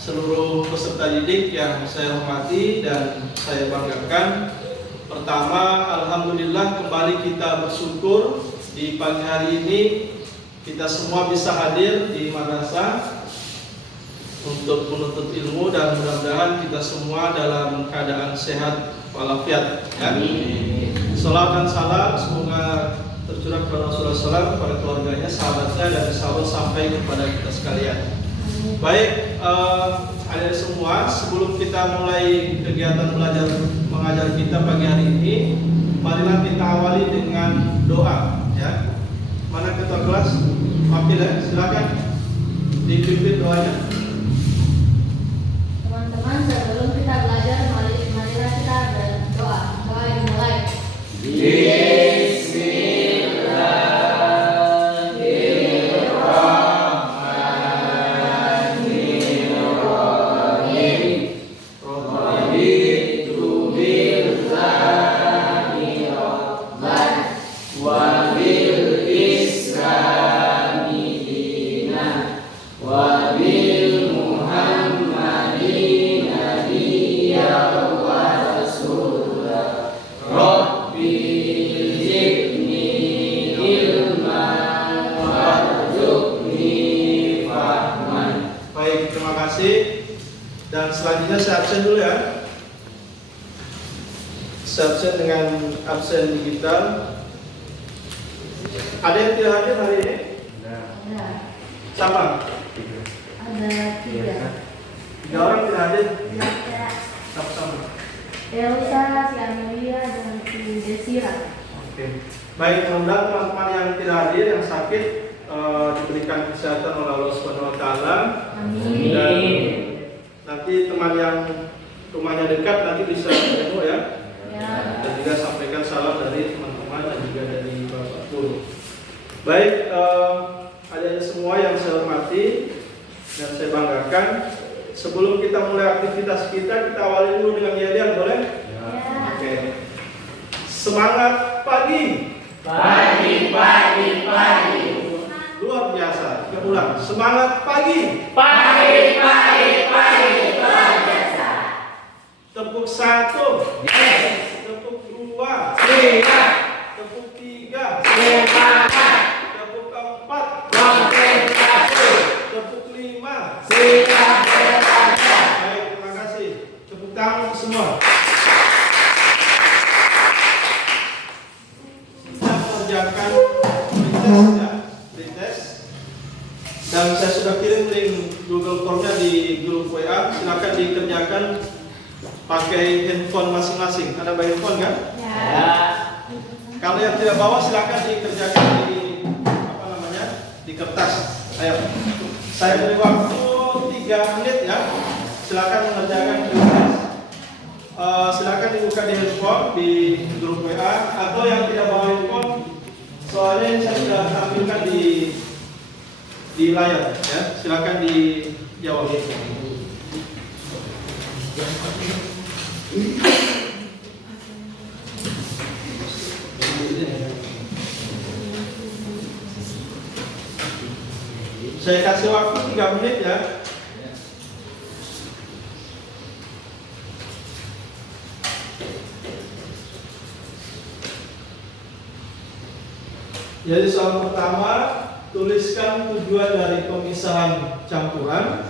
seluruh peserta didik yang saya hormati dan saya banggakan. Pertama, alhamdulillah kembali kita bersyukur di pagi hari ini kita semua bisa hadir di madrasah untuk menuntut ilmu dan mudah-mudahan kita semua dalam keadaan sehat walafiat. Amin. Salawat dan salam semoga tercurah kepada Rasulullah SAW, kepada keluarganya, sahabatnya, dan insyaallah sampai kepada kita sekalian. Baik, adik semua, sebelum kita mulai kegiatan belajar mengajar kita pagi hari ini, marilah kita awali dengan doa. Ya, mana ketua kelas? Mafil ya, silakan dipimpin doanya. Teman-teman, sebelum kita belajar, marilah kita berdoa. Doa yang dimulai. Dan selanjutnya saya absen dulu ya. Saya absen dengan absen digital. Ada yang tidak hadir hari ini? Ada. Siapa? Ada 3. 3 orang tidak hadir. Ya. Sama-sama. Elsa, si Amelia, dan si Desira. Oke. Baik, mudah-mudahan teman-teman yang tidak hadir, yang sakit diberikan kesehatan oleh Allah Subhanahu wa taala. Amin. Dan nanti teman yang rumahnya dekat nanti bisa ketemu ya. Ya. Dan juga sampaikan salam dari teman-teman dan juga dari Bapak Guru. Baik, adik-adik semua yang saya hormati dan saya banggakan, sebelum kita mulai aktivitas kita awali dulu dengan yelian, boleh? Ya. Oke. Semangat pagi. Pagi. Luar biasa. Kita ulang. Semangat pagi. Pagi. Luar biasa. Tepuk 1. Yes. Tepuk 2. Siap. Tepuk 3. Semangat. Tepuk 4. Konsentrasi. Tepuk 5. Siap belajar. Baik, terima kasih. Tepuk tangan semua. Kita mengerjakan pretest ya, pretest. Dan saya sudah kirim link Google Form-nya di grup WA. Silakan dikerjakan pakai handphone masing-masing. Ada bawa handphone kan? Ya. Kalau yang tidak bawa silakan dikerjakan di di kertas. Ayo. Saya beri waktu 3 menit ya. Silakan mengerjakan tugas. Silakan dibuka di handphone di grup WA atau yang tidak bawa handphone, soalnya saya sudah tampilkan di layar ya. Silakan dijawab. Saya kasih waktu 3 menit ya. Jadi soal pertama, tuliskan tujuan dari pemisahan campuran.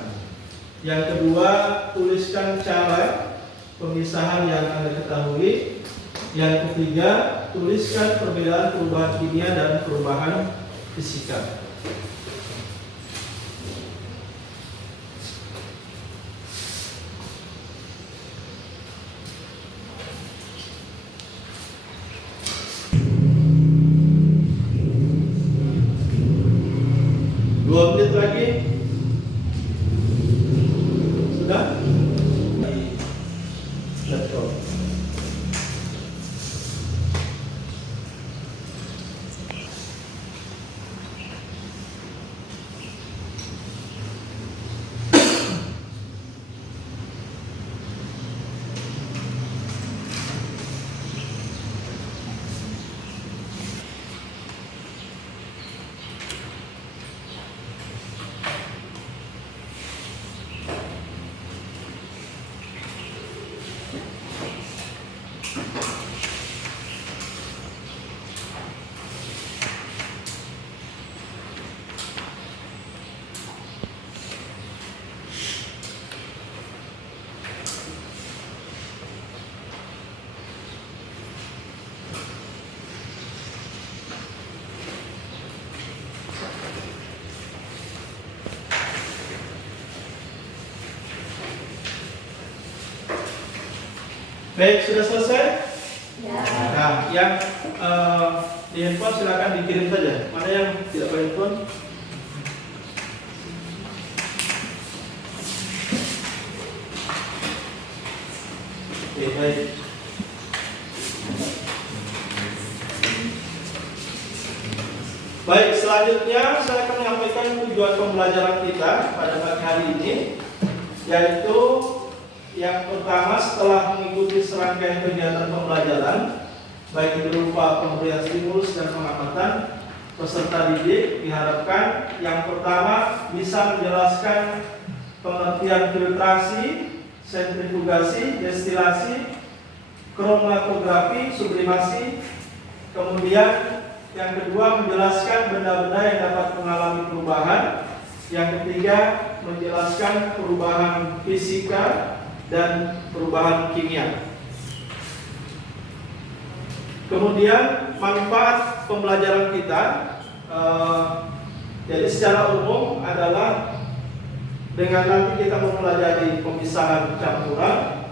Yang kedua, tuliskan cara pemisahan yang Anda ketahui. Yang ketiga, tuliskan perbedaan perubahan kimia dan perubahan fisika. Dua menit lagi. Sudah? Let's go. Baik, sudah selesai? Ya. Nah, yang di handphone silakan dikirim saja. Mana yang tidak pakai handphone? Oke, baik. Baik, selanjutnya saya akan menyampaikan tujuan pembelajaran kita pada pagi hari ini, yaitu yang pertama, setelah mengikuti serangkaian kegiatan pembelajaran, baik berupa pemberian stimulus dan pengamatan, peserta didik diharapkan yang pertama bisa menjelaskan pengertian filtrasi, sentrifugasi, destilasi, kromatografi, sublimasi, kemudian yang kedua menjelaskan benda-benda yang dapat mengalami perubahan, yang ketiga menjelaskan perubahan fisika dan perubahan kimia. Kemudian manfaat pembelajaran kita, jadi secara umum adalah dengan nanti kita mempelajari pemisahan campuran,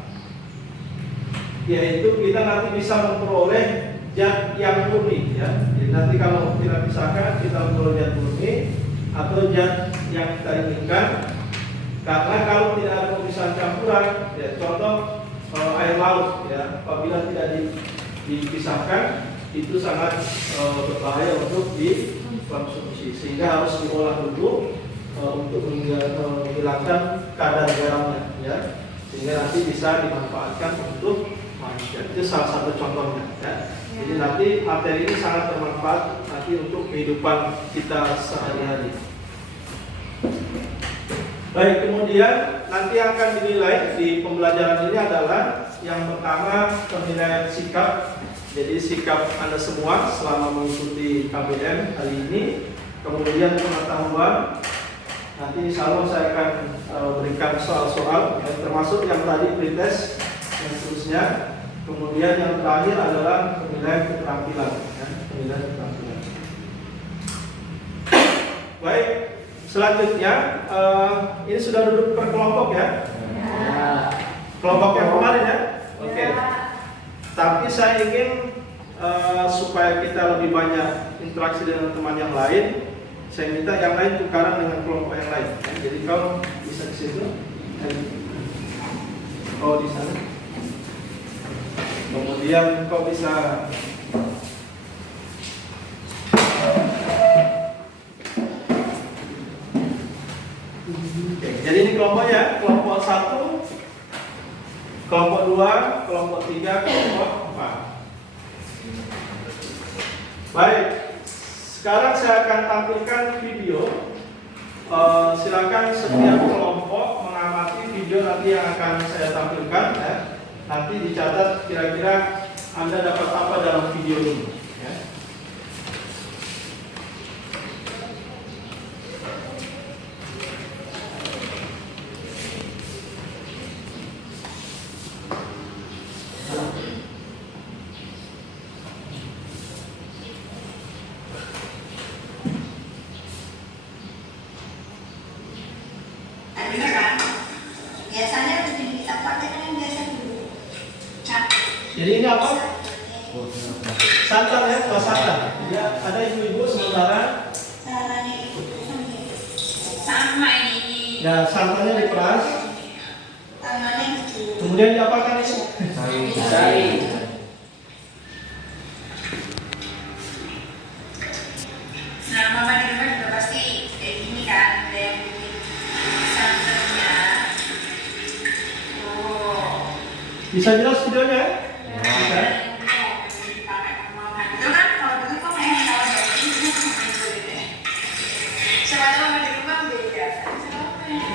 yaitu kita nanti bisa memperoleh zat yang murni, ya. Jadi nanti kalau kita pisahkan, kita memperoleh zat murni atau zat yang kita inginkan. Karena kalau tidak ada pemisahan campuran, ya, contoh air laut, ya, apabila tidak dipisahkan, itu sangat berbahaya untuk dikonsumsi, sehingga harus diolah dulu untuk menghilangkan kadar garamnya, ya, sehingga nanti bisa dimanfaatkan untuk manusia. Itu salah satu contohnya, ya. Jadi nanti materi ini sangat bermanfaat nanti untuk kehidupan kita sehari-hari. Baik, kemudian nanti akan dinilai di pembelajaran ini adalah yang pertama penilaian sikap. Jadi sikap Anda semua selama mengikuti KBM hari ini. Kemudian pengetahuan. Nanti insya Allah saya akan berikan soal-soal, ya, termasuk yang tadi pretest dan seterusnya. Kemudian yang terakhir adalah penilaian keterampilan, ya, penilaian keterampilan. Baik. Selanjutnya, ini sudah duduk per kelompok, ya? Ya. Kelompok yang kemarin, ya? Oke. Ya. Tapi saya ingin supaya kita lebih banyak interaksi dengan teman yang lain, saya minta yang lain tukaran dengan kelompok yang lain. Ya. Jadi kau bisa di situ, kau di sana. Kemudian kau bisa. Jadi ini kelompoknya, kelompok 1, kelompok 2, kelompok 3, kelompok 4. Baik, sekarang saya akan tampilkan video. Silakan setiap kelompok mengamati video nanti yang akan saya tampilkan, ya. Nanti dicatat kira-kira Anda dapat apa dalam video ini, ya. Jadi ini apa? Santan, ya, kelas santan. Ya, ada ibu-ibu sementara. Sama ini. Ya, santannya diperas. Kemudian diapakan ini? Sari. Nah, mama di rumah juga pasti kayak gini kan, ada yang bikin santannya. Oh. Bisa jelas videonya? Bisa. Itu kan kalau dulu kok main kalau dari ini main dulu deh. Siapa tahu mama di rumah beda. Siapa ya?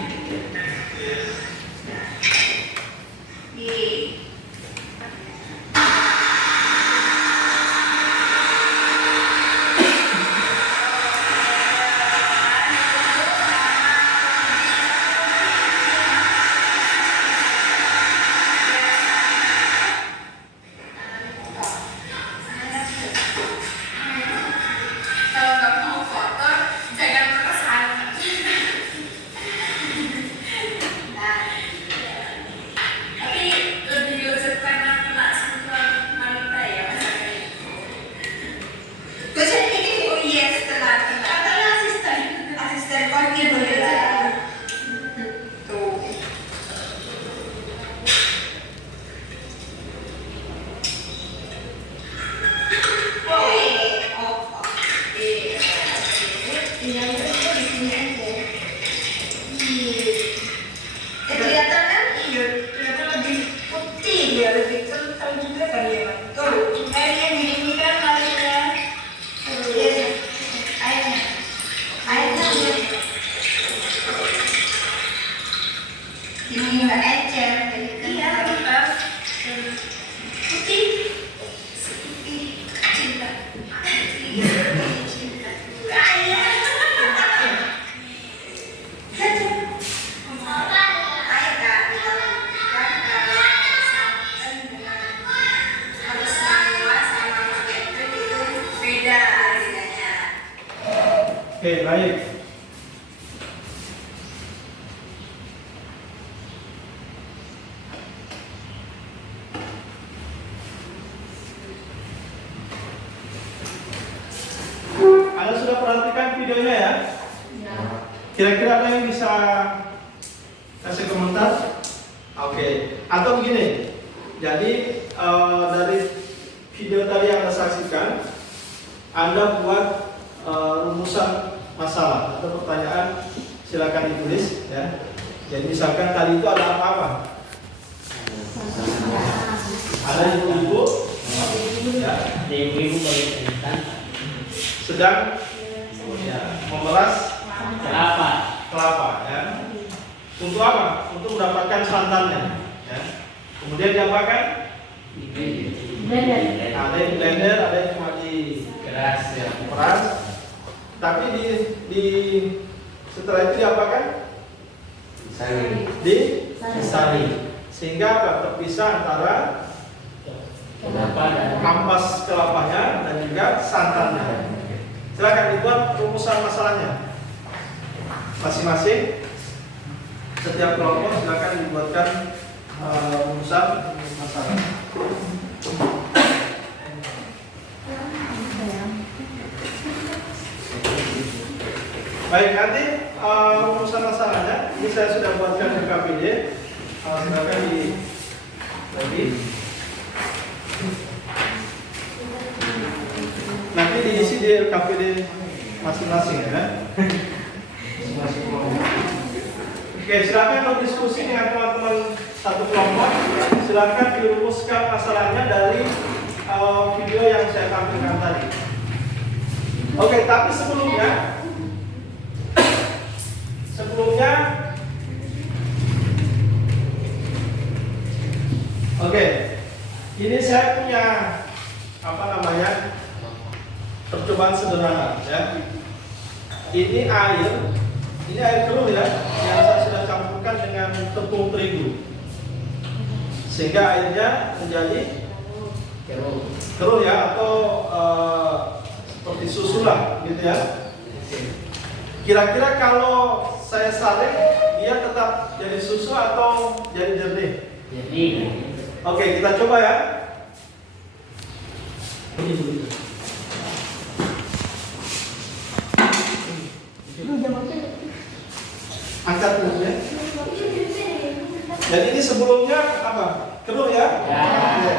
Oke, baik. Anda sudah perhatikan videonya ya? Ya. Kira-kira ada yang bisa kasih komentar? Oke, atau begini. Jadi dari video tadi yang Anda saksikan, Anda buat rumusan masalah atau pertanyaan, silakan ditulis ya. Jadi misalkan tadi itu ada apa? Ada ibu-ibu ya, Ibu-ibu berkaitan sedang ya, memeras kelapa ya. Untuk apa? Untuk mendapatkan santannya ya. Kemudian diapakan? Blender. Ada yang blender, ada yang cuma di keras ya. peras. Tapi di setelah itu diapakan? Disaring. Sehingga apa? Terpisah antara Kelapa dan ampas kelapanya dan juga santannya. Silakan dibuat rumusan masalahnya masing-masing. Setiap kelompok silakan dibuatkan rumusan masalah. Baik, nanti rumusan masalahnya ini saya sudah buatkan di KPD. Silakan di lagi. Nanti diisi di KPD masing-masing ya. Masing-masing kelompok. Oke, silakan untuk diskusi dengan teman-teman satu kelompok. Silakan dirumuskan masalahnya dari video yang saya tampilkan tadi. Oke, tapi sebelumnya oke, ini saya punya percobaan sederhana ya. Ini air keruh ya, yang saya sudah campurkan dengan tepung terigu, sehingga airnya menjadi keruh ya, atau seperti susu lah gitu ya. Kira-kira kalau saya saring, dia tetap jadi susu atau jadi jernih? jadi Oke, kita coba ya. Angkat dulu ya. Jadi ini sebelumnya apa? Keruh ya? Ya. Oke.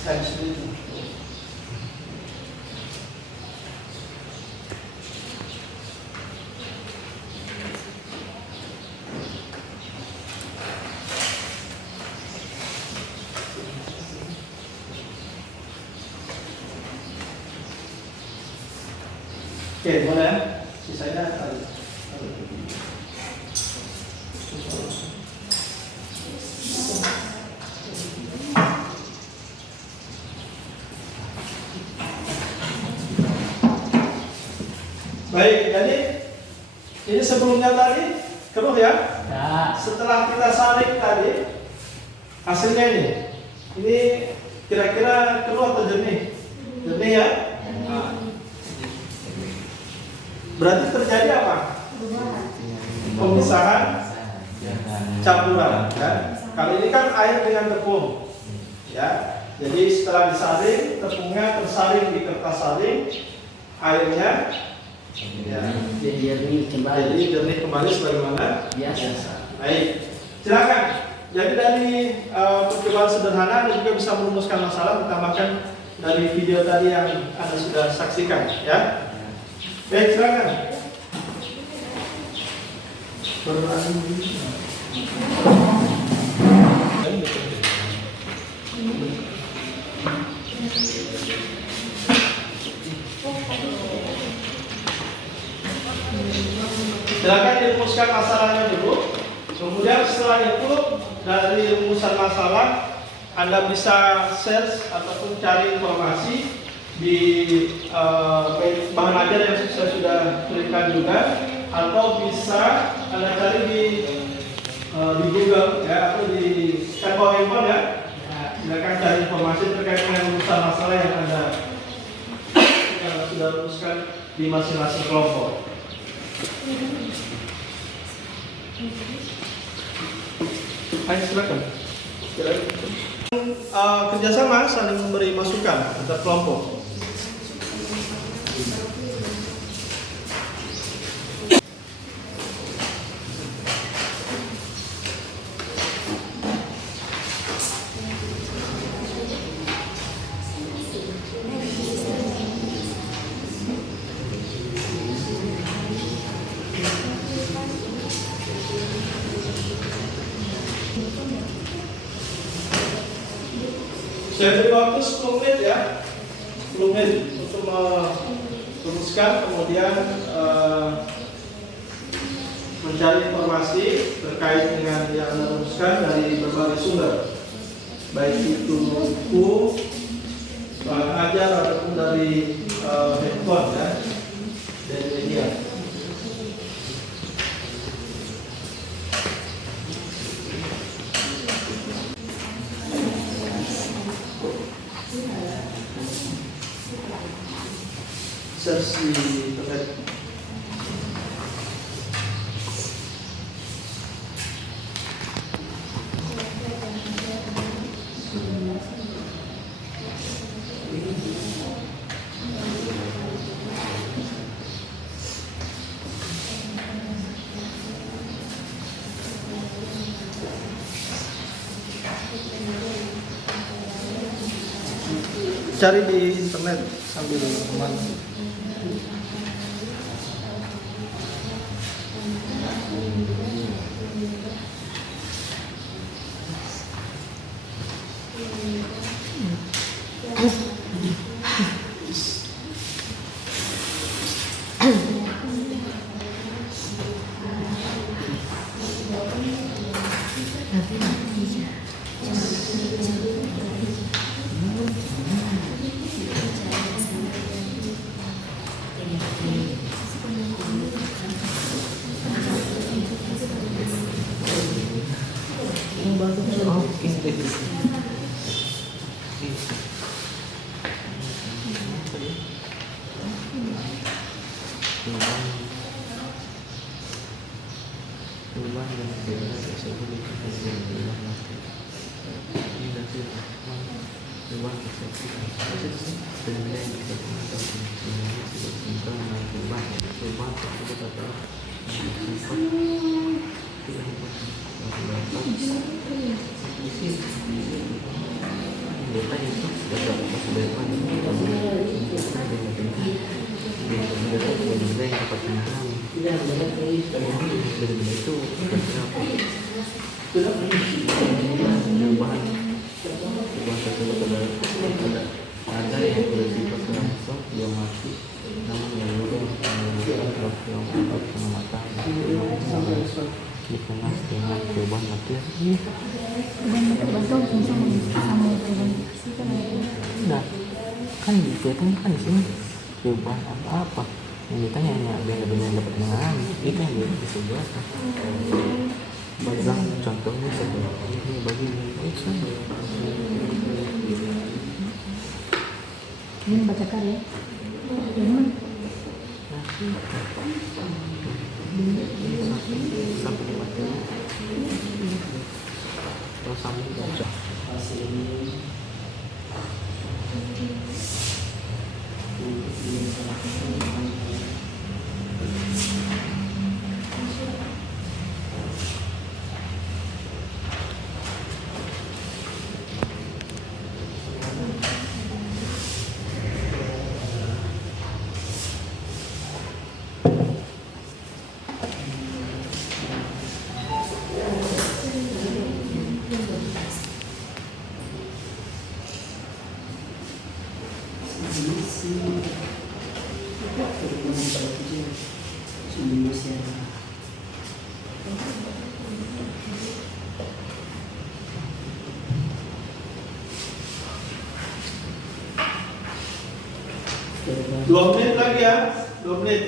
Saya sendiri. Oke, boleh. Sisanya tadi. Baik, jadi ini sebelumnya tadi keruh ya. ya. Setelah kita saring tadi, hasilnya ini. Ini kira-kira keruh atau jernih? Jernih ya. Nah. Berarti terjadi apa? Pemisahan campuran. Ya. Kali ini kan air dengan tepung. Ya. Jadi setelah disaring, tepungnya tersaring di kertas saring, airnya ya, jadi jernih kembali jadi jernih kembali sebagaimana biasa. baik. Silakan Jadi dari percobaan sederhana Anda juga bisa merumuskan masalah, utamakan dari video tadi yang Anda sudah saksikan, ya. Baik, silakan. Silakan dirumuskan masalahnya dulu. Kemudian setelah itu dari rumusan masalah Anda bisa search ataupun cari informasi di bahan ajar yang saya sudah tuliskan juga, atau bisa Anda cari di Google ya, atau di handphone ya. Silakan cari informasi terkait dengan rumusan masalah yang Anda sudah rumuskan di masing-masing kelompok. Ayo silakan. Kerjasama saling memberi masukan antar kelompok. Saya beri waktu 10 menit ya, 10 menit untuk merumuskan, kemudian mencari informasi terkait dengan yang Anda rumuskan dari berbagai sumber, baik itu buku, bahan ajar ataupun dari handphone ya, dari media. Search di internet. Cari di internet sambil memantau. Nah, kan dikatakan kan di sini perubahan apa-apa yang ditanya hanya benar-benar dapat mengalami itu yang bisa jelaskan. Bazang contohnya seperti ini begini itu Ini baca karya. sampai di materi atau sampai baca Indonesia. Dua menit lagi ya, 2 menit.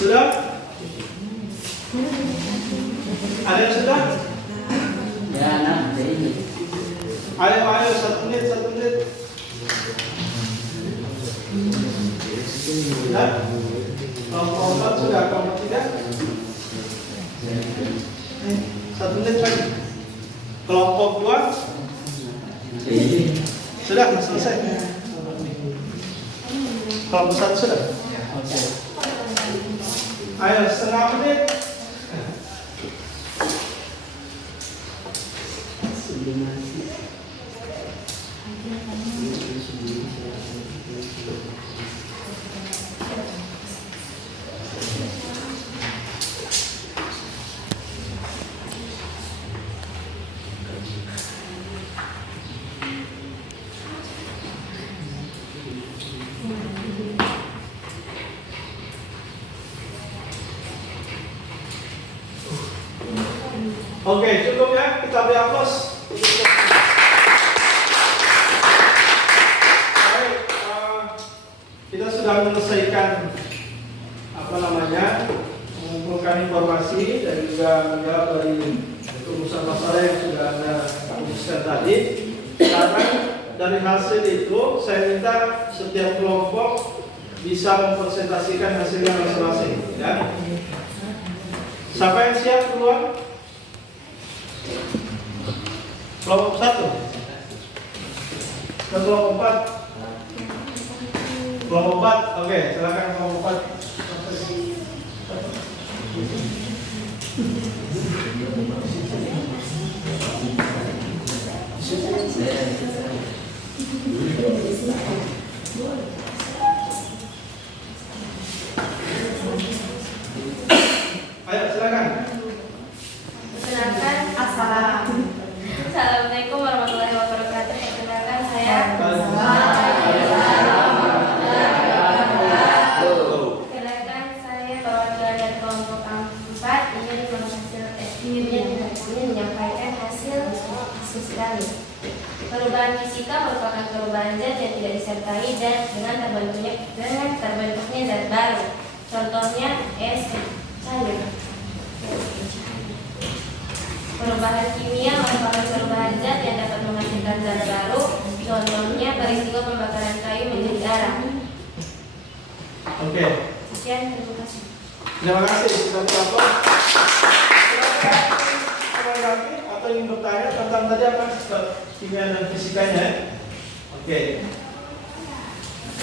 Sudah? Ada yang sudah? Ya, nah, ini. Ayo, 1 menit, 1 menit. Sudah? Kelompok 4 sudah, kelompok 3? 1 menit lagi. Kelompok 2? Sudah, selesai. Kelompok 1 sudah? Ayo, setengah menit. Oke, cukup ya, kita beri aplaus. Baik, kita sudah menyelesaikan mengumpulkan informasi dan juga menjawab dari rumusan masalah yang sudah Anda rumuskan tadi. Sekarang dari hasil itu saya minta setiap kelompok bisa mempresentasikan hasilnya masing-masing, ya. Siapa yang siap keluar? Kelompok 1 ke kelompok 4. Kelompok 4, oke, silakan kelompok 4. Ayo, silakan. Perkenalkan, Assalamualaikum warahmatullahi wabarakatuh. Perkenalkan saya. Perkenalkan saya perwakilan dari kelompok 4 ingin menyampaikan hasil diskusi kami. Perubahan fisika merupakan perubahan zat yang tidak disertai dan dengan terbentuknya zat baru. Contohnya es cair. Perubahan kimia merupakan perubahan zat yang dapat menghasilkan zat baru. Contohnya peristiwa pembakaran kayu menjadi arang. Oke. Sekian, terima kasih. Terima kasih sudah berapa. Lagi atau ingin bertanya tentang tadi apa kimia dan fisikanya? Oke.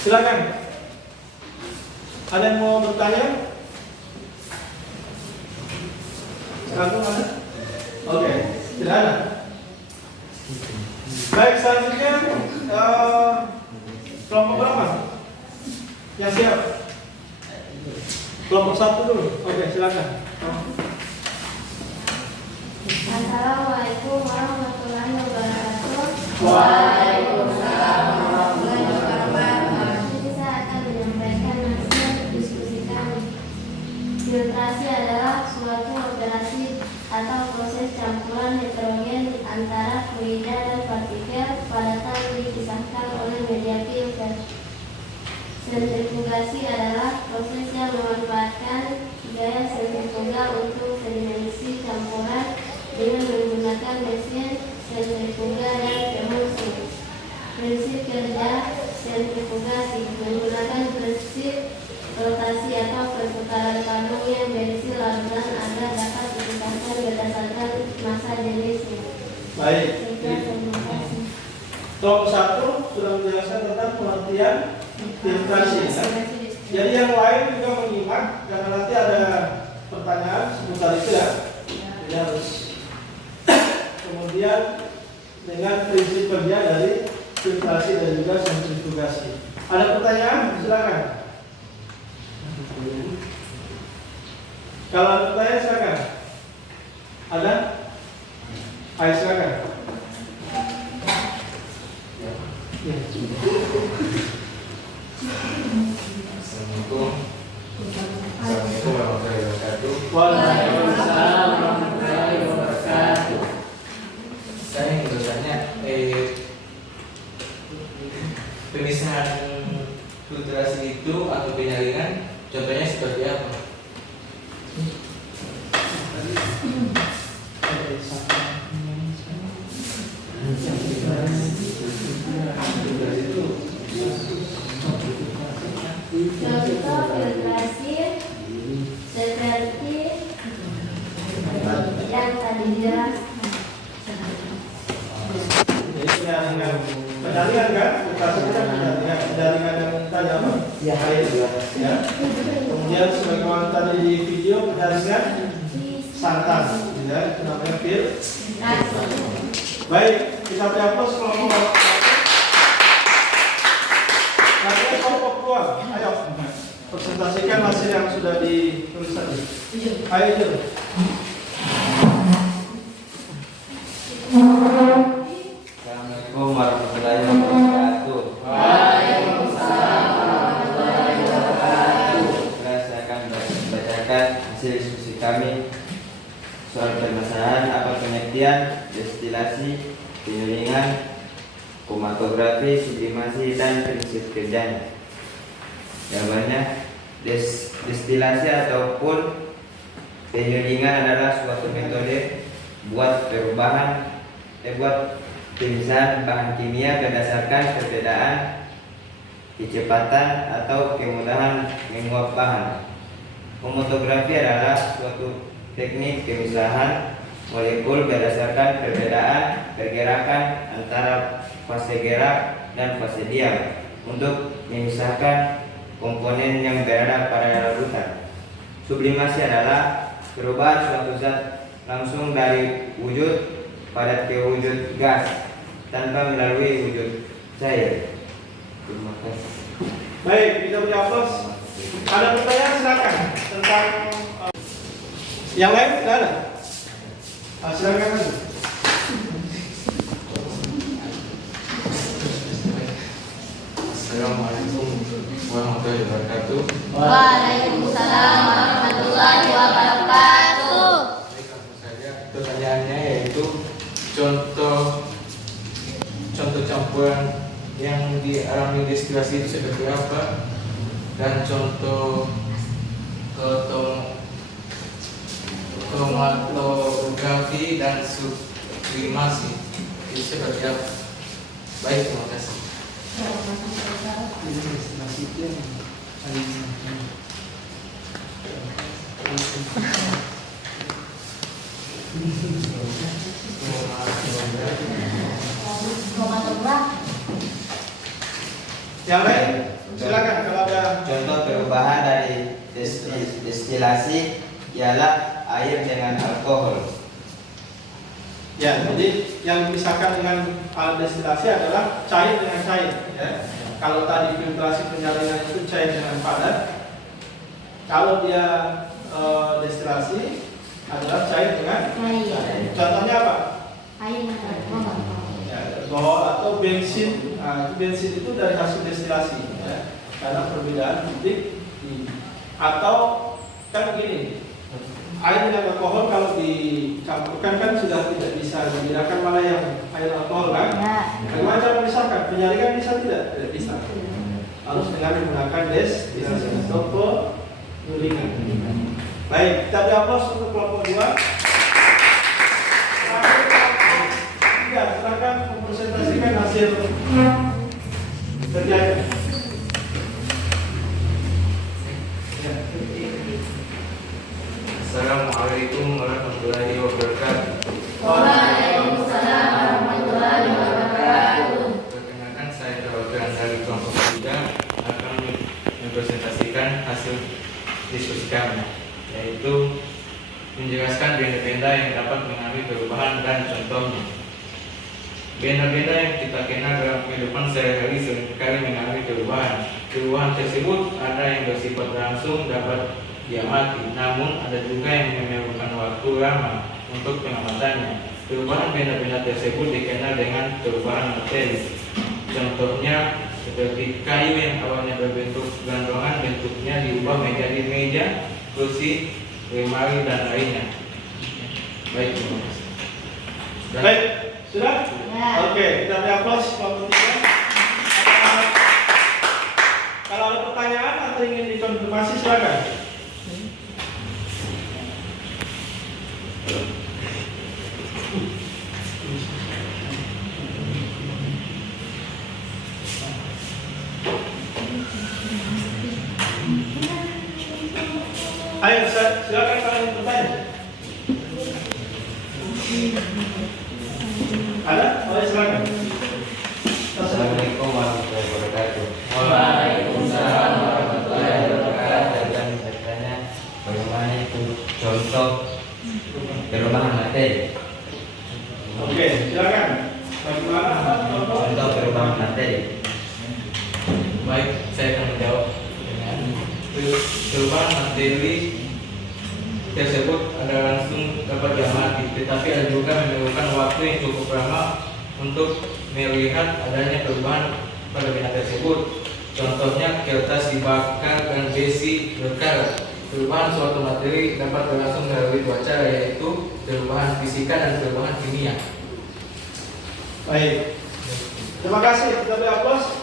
Silakan. Ada yang mau bertanya? Langsung ada? Oke, tidak ada. Baik, selanjutnya kelompok berapa? Yang siap? Kelompok 1 dulu. Oke, silakan. Assalamualaikum warahmatullahi wabarakatuh. Waalaikumsalam warahmatullahi wabarakatuh. Jadi saya akan menyampaikan hasil diskusi kami. Filtrasi adalah suatu operasi atau proses campuran heterogen antara fluida dan partikel padatan dipisahkan oleh media filter. Sentrifugasi adalah proses yang memanfaatkan gaya sentrifuga untuk sedimentasi campuran dengan menggunakan mesin sentrifuga dan emulsi. Prinsip kerja sentrifugasi menggunakan prinsip rotasi atau perputaran tabung yang berisi larutan agar dapat dipisahkan berdasarkan massa jenisnya. Baik. Demikian, terima kasih. Kelompok 1 sudah menjelaskan tentang pengertian filtrasi. Jadi yang lain juga menyimak karena nanti ada pertanyaan seputar itu ya. Jadi harus kemudian dengan prinsip kerja dari filtrasi dan juga sentrifugasi. Ada pertanyaan? Silakan. Kalau ada pertanyaan silakan. Ada? Ayo silakan. Assalamualaikum. Assalamualaikum warahmatullahi wabarakatuh. Waalaikumsalam. warahmatullahi wabarakatuh. Saya ingin bertanya, pemisahan filtrasi itu atau penyaringan contohnya seperti apa? Contoh filtrasi seperti yang tadi dijelaskan. Jadi penyaringan kan? Filtrasi kan penyaringan yang tadi apa? Ya, Air. Ya. Kemudian sebagaimana tadi di video penyaringan santan, ya, itu namanya filtrasi. Baik, kita hapus kelompok. Nanti kelompok 2, ayo presentasikan hasil yang sudah ditulis tadi. Ayo Jul. Assalamualaikum warahmatullahi wabarakatuh. Saya akan membacakan hasil diskusi kami soal permasalahan apa pengertian destilasi, penyulingan, kromatografi, sublimasi, dan prinsip kerjanya. Jawabannya, destilasi ataupun penyulingan adalah suatu metode buat pemisahan bahan kimia berdasarkan perbedaan kecepatan atau kemudahan menguap bahan. Kromatografi adalah suatu teknik pemisahan molekul berdasarkan perbedaan pergerakan antara fase gerak dan fase diam untuk memisahkan komponen yang berada pada larutan. Sublimasi adalah perubahan suatu zat langsung dari wujud padat ke wujud gas tanpa melalui wujud cair. Terima kasih. Baik, kita hapus. Ada pertanyaan silakan tentang yang lain tidak ada. Silakan lagi. Assalamualaikum warahmatullahi wabarakatuh. Waalaikumsalam warahmatullahi wabarakatuh. Langsung saja pertanyaannya yaitu contoh campuran yang dialami destilasi itu seperti apa, dan contoh kromatografi dan sublimasi itu seperti apa? Baik, terima kasih. Yang lain silakan kalau ada. Contoh perubahan dari destilasi ialah air dengan alkohol. Ya, jadi yang dipisahkan dengan destilasi adalah cair dengan cair. Ya. Kalau tadi filtrasi penyaringan itu cair dengan padat, kalau dia destilasi adalah cair dengan Air. contohnya apa? Air yang alkohol. Ya, alkohol atau bensin. Nah, bensin itu dari hasil destilasi. Ya. Karena perbedaan titik atau kan begini. Air dengan alkohol kalau dicampurkan kan sudah tidak bisa dibedakan mana yang air alkohol kan? Ya. Bagaimana cara memisahkan? Penyaringan bisa tidak? Tidak bisa. Harus dengan menggunakan destilasi atau penyulingan. Baik, kita hapus untuk kelompok 2. Silakan mempresentasikan hasil kerjanya. Assalamualaikum warahmatullahi wabarakatuh. Waalaikumsalam warahmatullahi hasil diskusi kami, yaitu menjelaskan benda-benda yang dapat mengalami perubahan dan contohnya. Benda-benda yang kita kenal dalam kehidupan sehari-hari seringkali mengalami perubahan. Perubahan tersebut ada yang bersifat langsung dapat diamati, namun ada juga yang memerlukan waktu lama untuk pengamatannya. Perubahan benda-benda tersebut dikenal dengan perubahan materi. Contohnya seperti kayu yang awalnya berbentuk gantongan, bentuknya diubah menjadi meja, kursi, lemari, dan lainnya. Baik, terima kasih. Baik, sudah? Ya. Oke, kita beri aplaus kelompok 3. Kalau ada pertanyaan atau ingin dikonfirmasi silakan. Ayo, silakan kalau ingin bertanya. Ada? Oh, silakan. Assalamualaikum warahmatullahi wabarakatuh. Waalaikumsalam warahmatullahi wabarakatuh. Dan bertanya bagaimana itu contoh perubahan materi? Oke, silakan. Bagaimana contoh? Contoh perubahan materi. Baik, saya akan menjawab dengan perubahan materi tersebut ada langsung dapat diamati, tetapi ada juga memerlukan waktu yang cukup lama untuk melihat adanya perubahan pada benda tersebut. Contohnya kertas dibakar dan besi berkarat. Perubahan suatu materi dapat berlangsung melalui dua cara, yaitu perubahan fisika dan perubahan kimia. Baik. Terima kasih. Kita beri aplaus.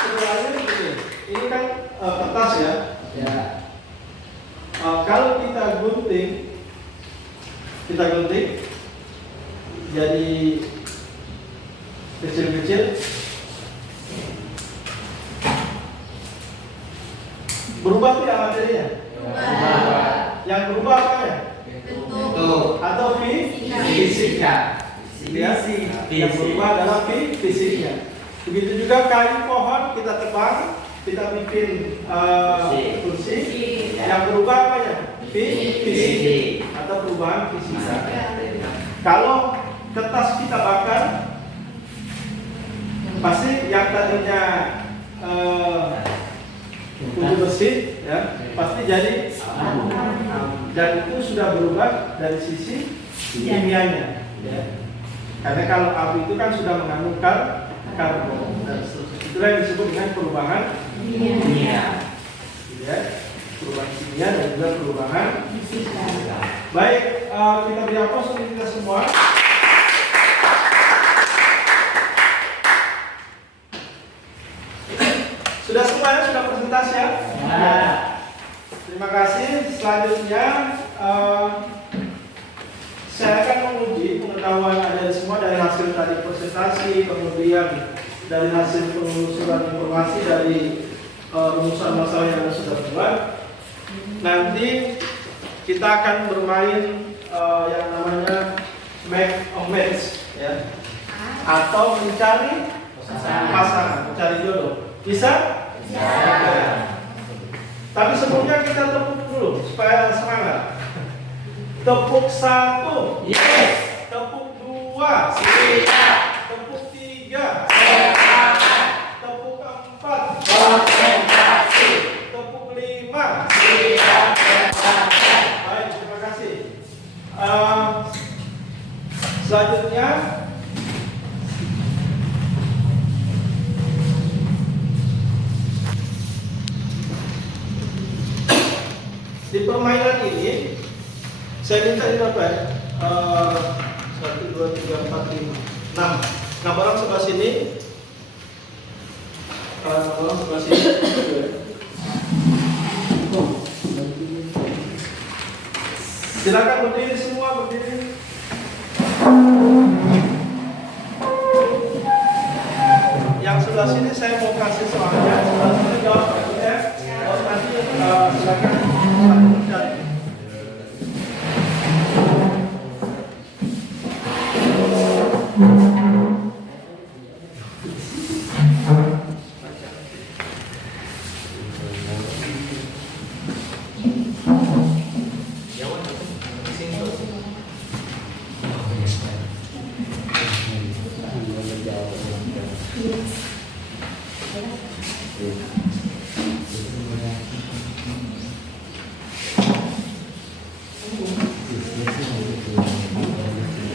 Sebenarnya begini, ini kan kertas ya. Ya. Kalau kita gunting jadi kecil-kecil, berubah tidak materinya? Berubah. Yang berubah apa ya? Bentuk. Atau fisiknya? Ya? Yang berubah adalah fisiknya. Begitu juga kayu pohon kita tebang, kita bikin kursi. Yang berubah apa ya? Fisik atau perubahan fisika. Kalau kertas kita bakar, pasti yang tadinya kulit bersih, ya, pasti jadi dan itu sudah berubah dari sisi kimianya. Ya. Karena kalau api itu kan sudah mengandung karbon dan seterusnya. Itulah yang disebut dengan perubahan kimia. Ya. Perubahan kimia dan juga perubahan fisika. Baik, kita beri aplaus untuk kita semua. Sudah semuanya sudah presentasi ya? Ya. Terima kasih. Selanjutnya saya akan menguji pengetahuan Anda semua dari hasil tadi presentasi, kemudian dari hasil penelusuran informasi dari rumusan masalah yang Anda sudah buat. Nanti kita akan bermain yang namanya make a match, ya, atau mencari pasangan, mencari jodoh. Bisa? Bisa. Tapi sebelumnya kita tepuk dulu supaya semangat. Tepuk 1. Yes. Tepuk 2. Siap. Tepuk 3. Semangat. Tepuk 4. Konsentrasi. Tepuk 5. Siap. Semangat. Baik, terima kasih. Selanjutnya di permainan ini saya minta ini berapa ya? 1, 2, 3, 4, 5, 6. Nah, barang sebelah sini. Barang sebelah sini. Silakan berdiri semua, berdiri. Yang sebelah sini saya mau kasih soalnya. Sebelah sini jawab ya. Kalau nanti silakan mencari.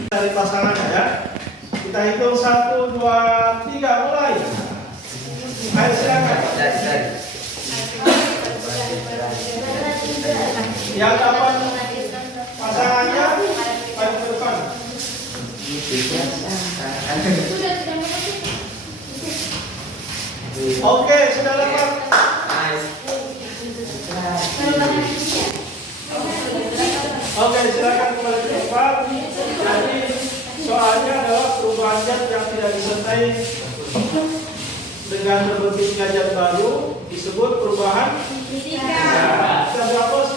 Dari pasangannya ya. Kita hitung 1, 2, 3, mulai. Ayo silakan. Yang dapat pasangannya ayo ke depan. Oke, sudah dapat. Oke, silakan kembali ke tempat. Jadi soalnya adalah perubahan zat yang tidak disertai dengan terbentuknya zat baru disebut perubahan fisika. Kita hapus.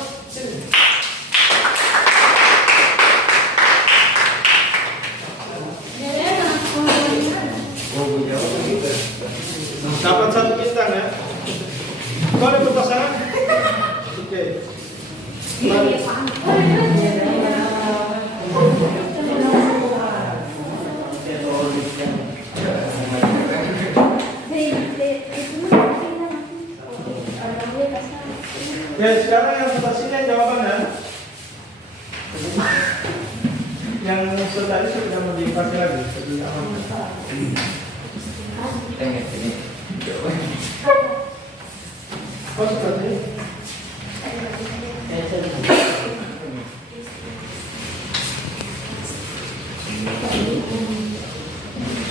Dapat 1 bintang ya. Boleh berpasangan? Oke. Ya, sekarang yang sebelah sini jawabannya. Yang tadi sudah modifikasi lagi. Oh, seperti ini.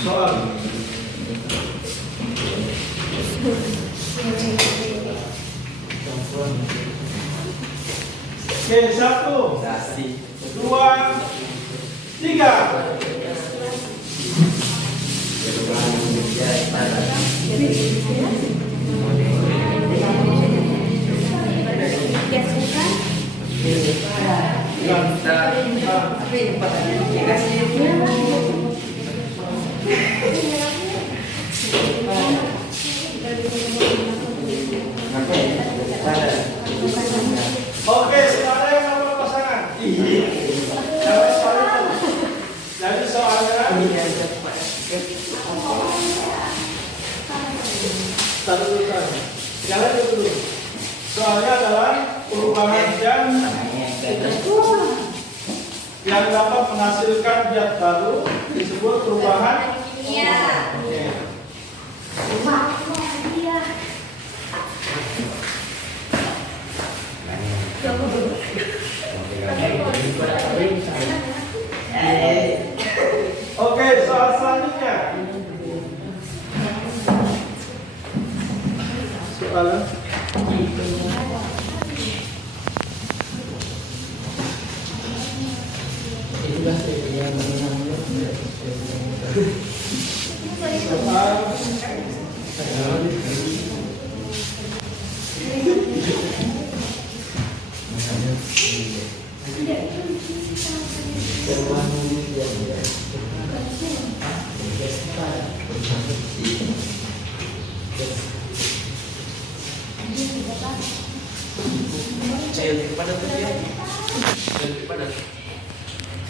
Soal. Oke, 1, 2, 3. Oke, ada yang nomor pasangan. Jadi soalnya Jangan dulu. Soalnya adalah perubahan zat yang dapat menghasilkan zat baru disebut perubahan kimia. Oke, soal selanjutnya. Soal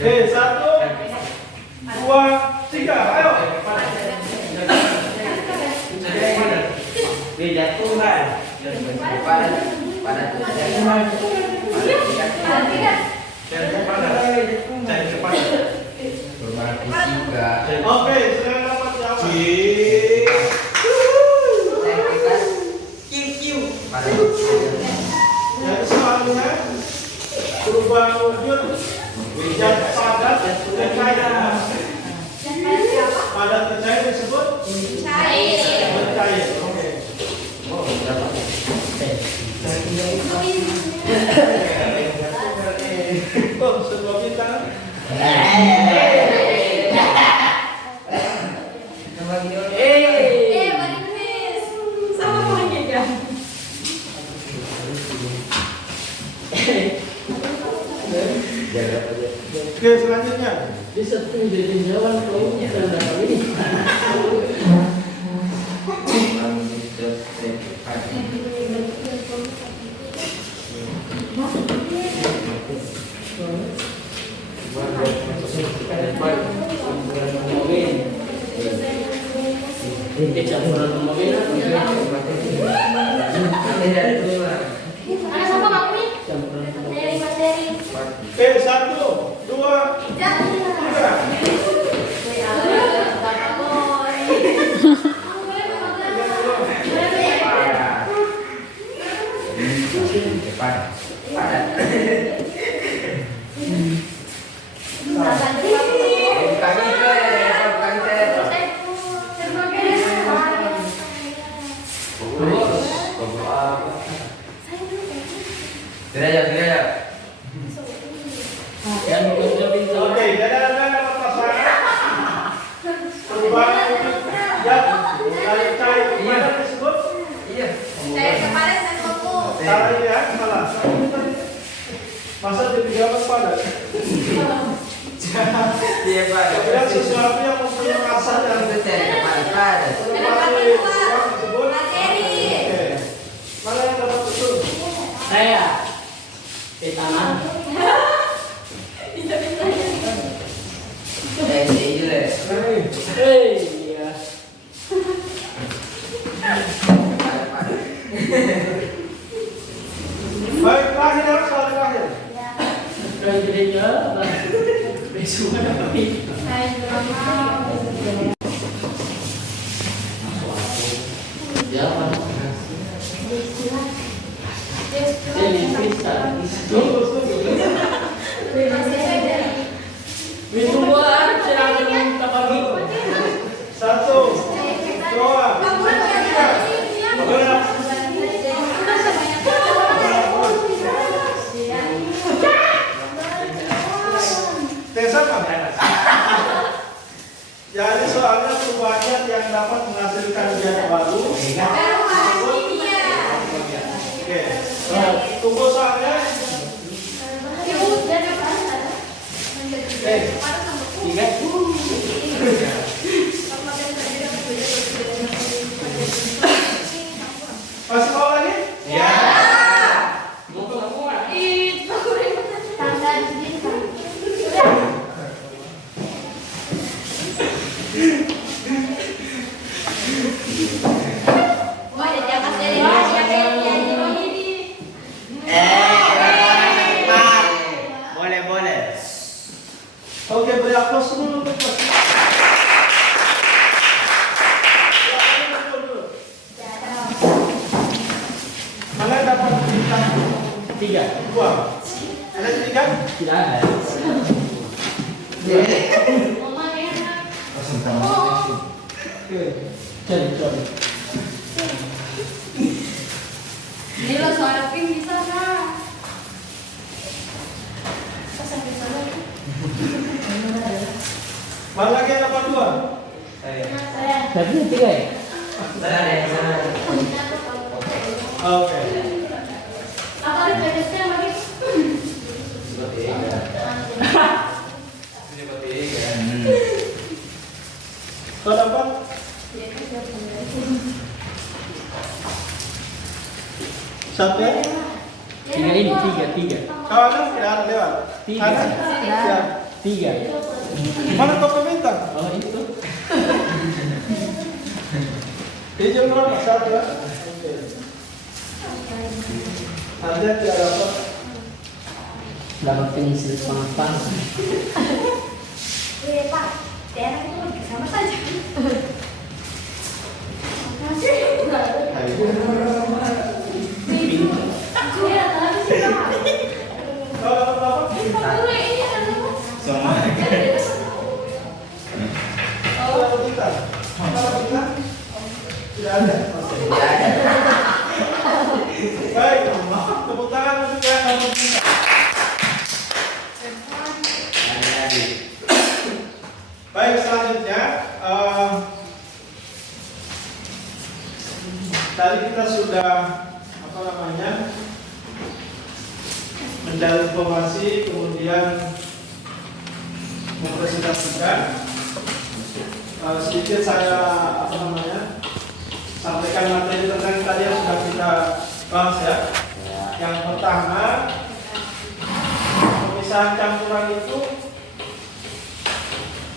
Oke, 1, 2, 3, ayo. Oke, sudah dapat jawab. Jadi soalnya perubahan wujud zat padat dan cair. Padat dan cair disebut cair. Oke. Oh, sebuah bintang. Oke, selanjutnya. Bisa tuh jadi jawaban kalau kita dapat ini. Ada sama kamu nih? Materi. Oke, Oke, 1, 2, 3. Yang pintar. Oke, jadi Anda dapat pasangan. Perubahan ya, cair mana disebut? Saya kemarin saya ngomong. Salah ini ya, salah. Masa jadi jawaban padat? Kemudian sesuatu yang mempunyai masa yang perubahan disebut Materi. Oke. Mana yang dapat betul? Saya. Tangan. Iya. Baik, terakhir ya, soal terakhir. Kalau jadinya besok ada apa? Saya juga mau. Jangan. Ini bisa. Minum buah, saya akan kapal gitu. 1, 2, 3. Tes apa? Jadi soalnya perubahan yang dapat menghasilkan zat baru. Oke. Tunggu soalnya. Masih mau lagi? Tanggal sendiri kan. Oke, beri aplaus dulu untuk Mas. Mana yang dapat bintang 3. 2? Ada 3? Tidak ada. Cari. Ini lo suara pink bisa nggak? Sampai sana. Mana lagi yang dapat 2? Tapi 3 ya? Oke. Apa ada bedanya lagi? Kau dapat? Satu ya? 3 ini, 3. Kawan tidak ada lewat. 3. Ada? Ya. 3. Mana kau bintang? Oh itu. Hijau berapa? 1 ya? Oke. Anda tidak dapat. Dapat pensil panas. Pak, daerah itu sama saja. Kau dapat berapa? Semua. Kau dapat bintang? Kau dapat bintang? Tidak ada. Baik, tepuk tangan untuk yang dapat bintang. Baik, selanjutnya tadi kita sudah mencari informasi, kemudian mempresentasikan. Sedikit saya sampaikan materi tentang tadi yang sudah kita bahas ya. Yang pertama, pemisahan campuran itu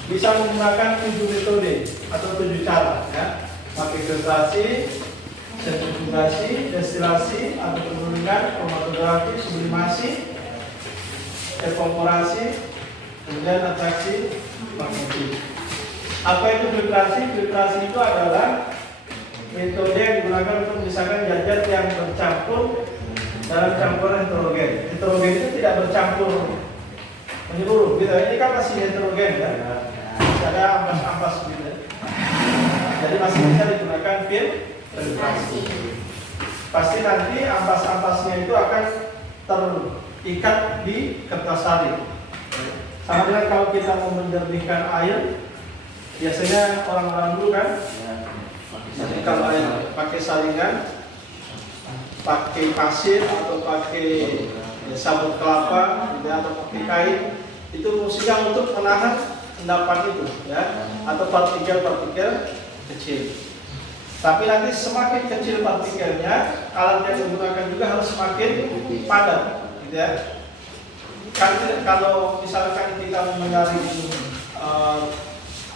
bisa menggunakan 7 metode atau 7 cara ya. Pakai filtrasi, sentrifugasi, destilasi, atau penggunaan kromatografi, sublimasi, evaporasi, kemudian atraksi magnetik. Apa itu filtrasi? Filtrasi itu adalah metode yang digunakan untuk memisahkan zat-zat yang bercampur dalam campuran heterogen. Heterogen itu tidak bercampur menyeluruh, gitu. Ini kan masih heterogen kan? Ada ampas-ampas gitu. Jadi masih bisa digunakan filtrasi. Pasti nanti ampas-ampasnya itu akan terikat di kertas saring. Sama dengan kalau kita mau menjernihkan air, biasanya orang-orang dulu kan, jadi kalau air pakai saringan, pakai pasir atau pakai sabut kelapa, gitu, atau pakai kain, itu fungsinya untuk menahan endapan itu, ya, atau partikel-partikel kecil. Tapi nanti semakin kecil partikelnya, alat yang digunakan juga harus semakin padat, gitu ya. Kalau misalkan kita menyaring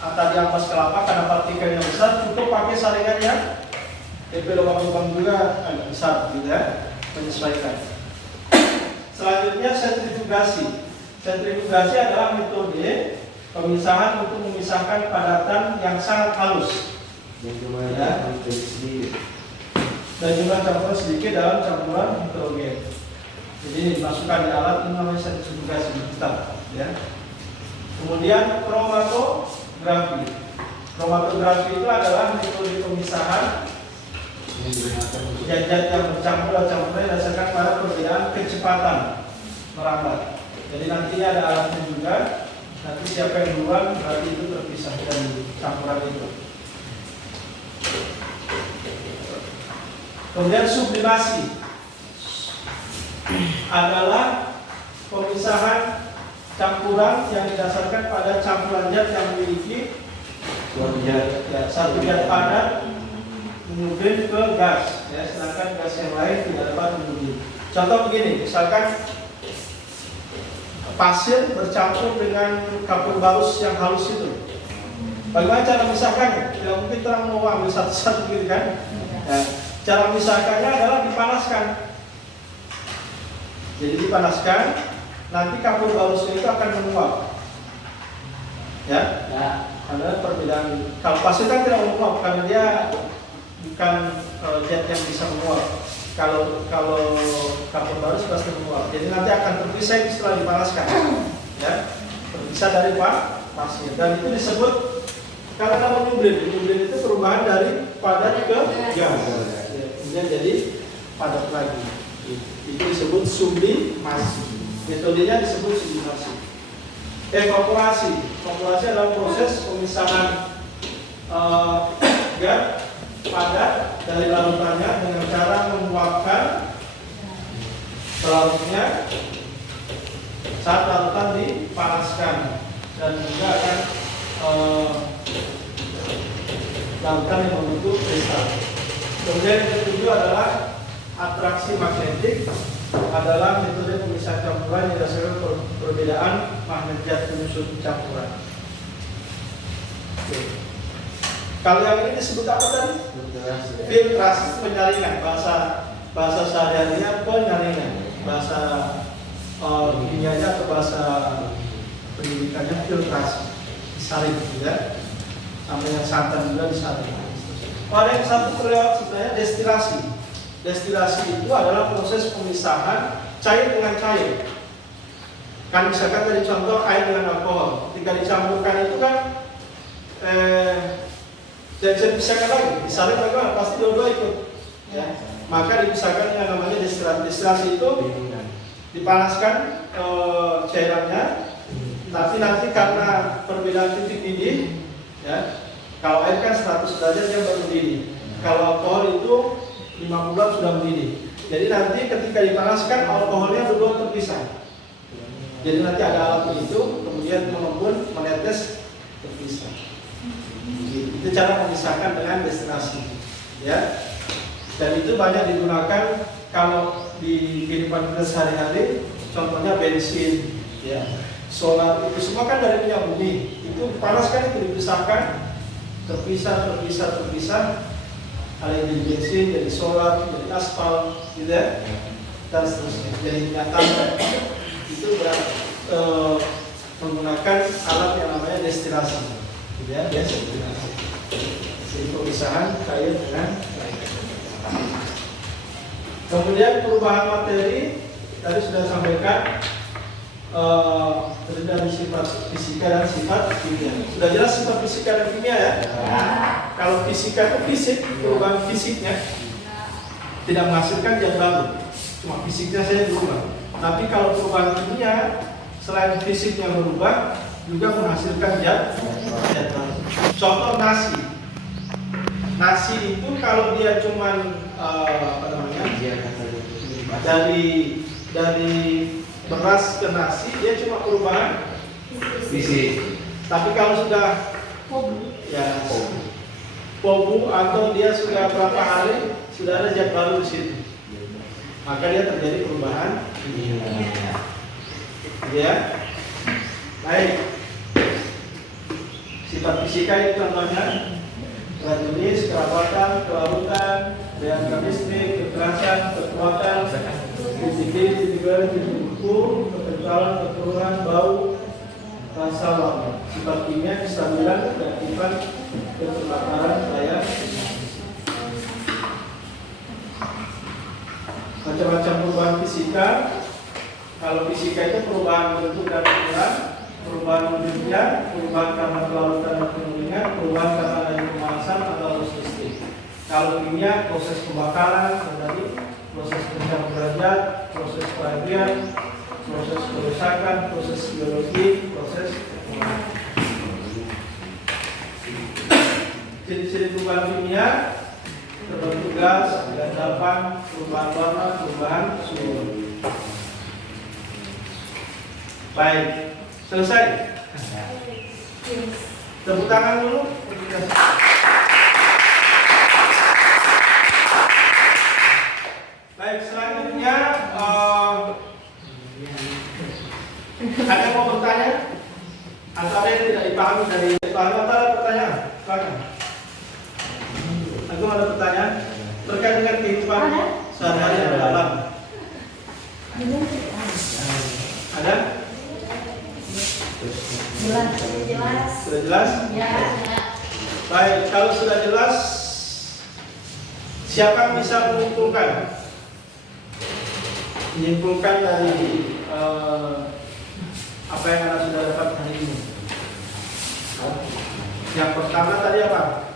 tadi ampas kelapa karena partikelnya besar, cukup pakai saringan yang lubang-lubang juga agak besar, gitu ya, menyesuaikan. Selanjutnya sentrifugasi. Sentrifugasi adalah metode pemisahan untuk memisahkan padatan yang sangat halus. Ya. Dan jumlah campuran sedikit dalam campuran heterogen. Jadi dimasukkan di alat ini namanya sentrifugasi digital, ya. Kemudian kromatografi. Kromatografi itu adalah metode pemisahan zat-zat yang bercampur-campur berdasarkan pada perbedaan kecepatan merambat. Jadi nantinya ada alatnya juga. Nanti siapa yang duluan berarti itu terpisah dari campuran itu. Kemudian sublimasi adalah pemisahan campuran yang didasarkan pada campuran zat yang memiliki satu zat padat menyublim ke gas, ya, sedangkan gas yang lain tidak dapat menyublim. Contoh begini, misalkan pasir bercampur dengan kapur barus yang halus itu. Bagaimana cara memisahkannya? Tidak mungkin terang mau ambil satu-satu gitu kan? Ya, cara memisahkannya adalah dipanaskan. Jadi dipanaskan, nanti kapur barusnya itu akan menguap. Ya, karena perbedaan. Kalau pasir kan tidak menguap karena dia bukan zat yang bisa menguap. Kalau kapur barus pasti menguap. Jadi nanti akan terpisah setelah dipanaskan. Ya, terpisah dari pasir. Dan itu disebut karena nama nyublim. Nyublim itu perubahan dari padat ke gas. Kemudian jadi padat lagi. Itu disebut sublimasi. Metodenya disebut sublimasi. Evaporasi. Evaporasi adalah proses pemisahan gas padat dari larutannya dengan cara menguapkan pelarutnya saat larutan dipanaskan, dan juga akan larutan yang membentuk kristal. Kemudian yang ketujuh adalah atraksi magnetik, adalah metode pemisahan campuran yang berdasarkan perbedaan magnet zat penyusun campuran. Kalau yang ini disebut apa tadi? Filtrasi, penyaringan. Bahasa sehari-harinya penyaringan. Bahasa kimianya atau bahasa pendidikannya filtrasi, disaring, ya. Sampai yang santan juga disaring. Ada yang satu sebenarnya destilasi. Destilasi itu adalah proses pemisahan cair dengan cair. Kan misalkan tadi contoh air dengan alkohol, ketika dicampurkan itu kan dan bisa dipisahkan lagi, disaring bagaimana? Pasti dua-dua ikut. Ya. Maka dipisahkan yang namanya destilasi. Destilasi itu dipanaskan cairannya, tapi nanti karena perbedaan titik didih, ya, kalau air kan 100 derajat dia baru mendidih. Kalau alkohol itu 5 bulan sudah mendidih. Jadi nanti ketika dipanaskan alkoholnya berdua terpisah. Jadi nanti ada alat itu, kemudian mengembun, menetes, terpisah. Itu cara memisahkan dengan destilasi, ya. Dan itu banyak digunakan kalau di kehidupan kita sehari-hari. Contohnya bensin, ya, solar, itu semua kan dari minyak bumi. Itu dipanaskan, itu dipisahkan, terpisah. Ada yang jadi bensin, jadi solar, jadi aspal, gitu ya, dan seterusnya. Jadi minyak tanah itu menggunakan alat yang namanya destilasi. Gitu ya, destilasi. Jadi pemisahan cair dengan cair. Kemudian perubahan materi tadi sudah sampaikan dari sifat fisika dan sifat kimia. Sudah jelas sifat fisika dan kimia ya? Kalau fisika itu fisik, perubahan fisiknya tidak menghasilkan zat baru, cuma fisiknya saja berubah. Tapi kalau perubahan kimia, selain fisiknya berubah, juga menghasilkan zat baru. Contoh nasi. Nasi itu kalau dia cuman dari beras ke nasi, dia cuma perubahan Fisik. Tapi kalau sudah ya pobu atau dia sudah berapa hari sudah ada zat baru di situ, maka dia terjadi perubahan ya. Baik, sifat fisika itu contohnya berat jenis, kerapatan, kelarutan, daya listrik, kekerasan, kekuatan, titik buku, kekentalan, keturunan, bau, rasa warna. Sifat kimia, kestabilan, keaktifan, keterbakaran, daya. Macam-macam perubahan fisika. Kalau fisika itu perubahan bentuk dan ukuran, perubahan demikian, perubahan karena kelarutan dan kemungkinan, perubahan karena adanya pemanasan atau arus listrik. Kalau kimia, proses pembakaran, proses pencampur derajat, proses peragian, proses kerusakan, proses biologi, proses pengolahan. Ciri-ciri perubahan kimia terbentuk gas, endapan, perubahan warna, perubahan suhu. Baik, selesai. Tepuk tangan dulu. Baik, selanjutnya ada yang mau bertanya? Atau ada yang tidak dipahami dari paham apa pertanyaan? Silakan. Aku ada pertanyaan terkait dengan kehidupan sehari-hari yang dalam. Ada? Sudah jelas? Ya. Baik, kalau sudah jelas, siapa yang bisa menyimpulkan dari apa yang Anda sudah dapat hari ini? Yang pertama tadi apa?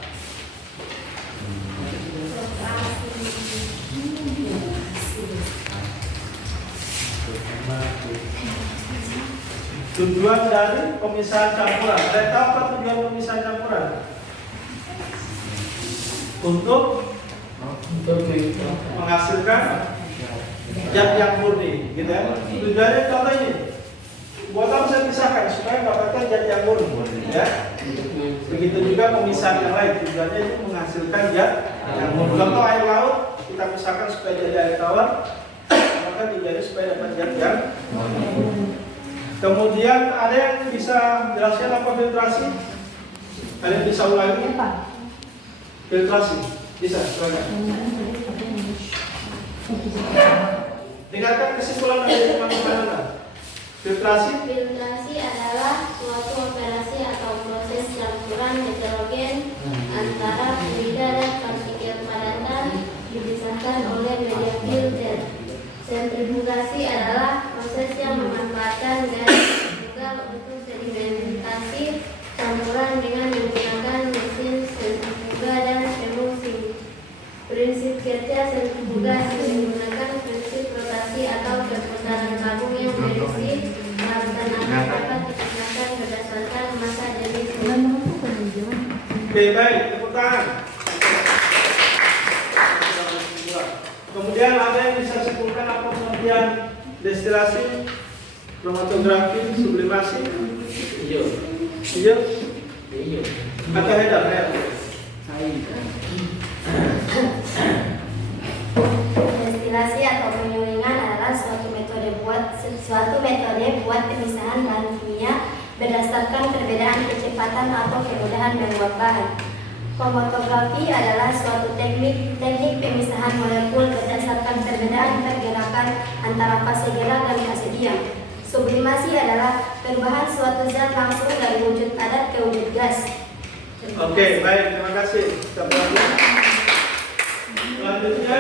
Tujuan dari pemisahan campuran. Saya tahu apa tujuan pemisahan campuran? Untuk menghasilkan zat yang murni, gitu ya. Tujuannya contoh ini. Buat apa saya pisahkan supaya mendapatkan zat yang murni, ya. Begitu juga pemisahan yang lain. Tujuannya itu menghasilkan zat yang murni. Contoh air laut kita pisahkan supaya jadi air tawar, maka dijadi supaya dapat zat yang murni. Kemudian ada yang bisa jelaskan apa filtrasi? Ada yang bisa ulangi? Filtrasi bisa, silakan. Dengarkan kesimpulan dari teman-teman Anda. Filtrasi adalah suatu operasi atau proses campuran heterogen antara fluida dan partikel padatan dipisahkan oleh media filter. Sentrifugasi adalah proses yang memanfaatkan gas tunggal untuk sedimentasi campuran dengan menggunakan mesin sentrifuga dan emulsi. Prinsip kerja sentrifugasi menggunakan prinsip rotasi atau perputaran tabung yang berisi larutan air dapat dipindahkan berdasarkan massa jenis. Oke, baik, tepuk tangan. Kemudian ada yang bisa simpulkan apa pengertian destilasi, kromatografi, sublimasi? Iya. Atau hedar ya? Destilasi atau penyulingan adalah suatu metode buat pemisahan bahan kimia berdasarkan perbedaan kecepatan atau kemudahan membuat bahan. Kromatografi adalah suatu teknik pemisahan molekul berdasarkan perbedaan pergerakan antara fase gerak dan fase diam. Sublimasi adalah perubahan suatu zat langsung dari wujud padat ke wujud gas. Oke, baik, terima kasih. Selanjutnya,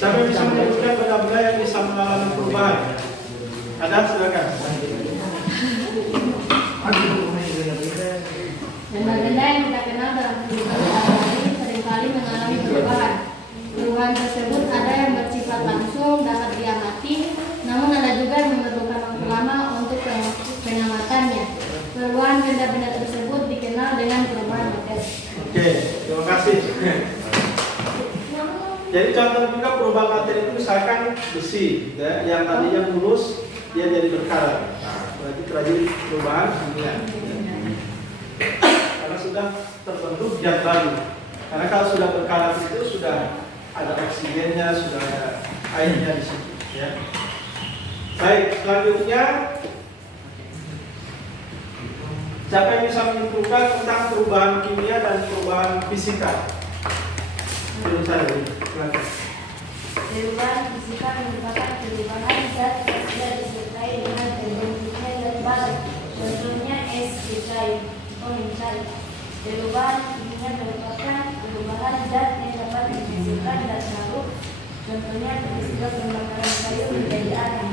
siapa yang bisa menyebutkan benda-benda yang bisa mengalami perubahan? Ada, silakan. Benda-benda yang kita kenal dalam kehidupan sehari-hari seringkali mengalami perubahan. Perubahan tersebut ada yang bersifat langsung dapat diamati, namun ada juga yang memerlukan waktu lama untuk pengamatannya. Perubahan benda-benda tersebut dikenal dengan perubahan materi. Oke, terima kasih. Jadi contoh juga perubahan materi itu misalkan besi, ya, yang tadinya mulus dia jadi berkarat. Nah, berarti terjadi perubahan kimia. Karena sudah terbentuk zat baru. Karena kalau sudah berkarat itu sudah ada oksigennya, sudah ada airnya di situ. Ya. Baik, selanjutnya siapa yang bisa menyimpulkan tentang perubahan kimia dan perubahan fisika? Belum saya silakan. Perubahan fisika merupakan perubahan zat yang tidak disertai dengan terbentuknya zat baru. Contohnya es cair, mencair. Perubahan kimia merupakan perubahan zat yang dapat menghasilkan zat baru. Contohnya peristiwa pembakaran kayu menjadi air.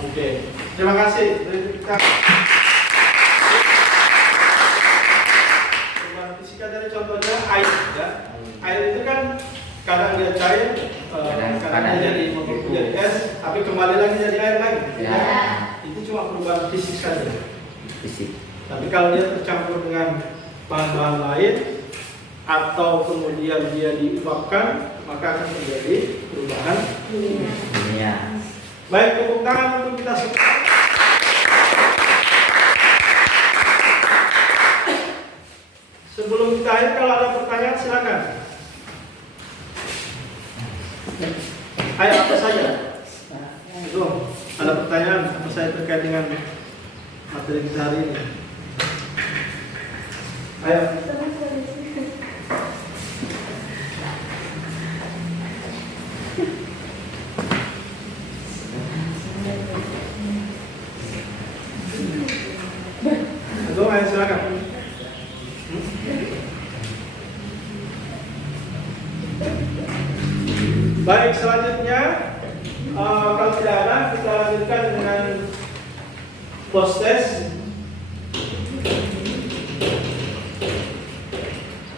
Oke, terima kasih. Kita perubahan fisika dari contohnya air, ya. Air itu kan kadang dia cair, kadang dia jadi es, tapi kembali lagi jadi air lagi. Ya. Itu cuma perubahan fisik saja. Fisik. Tapi kalau dia tercampur dengan bahan-bahan lain atau kemudian dia diuapkan, maka akan terjadi perubahan. Iya. Baik, tepuk tangan untuk kita semua. Sebelum kita akhir, kalau ada pertanyaan silakan. Ayo, apa saja? Belum. Ada pertanyaan apa saja terkait dengan materi kita hari ini? Ayo. Ayo, silakan. Baik, selanjutnya kalau tidak ada, kita lanjutkan dengan post test.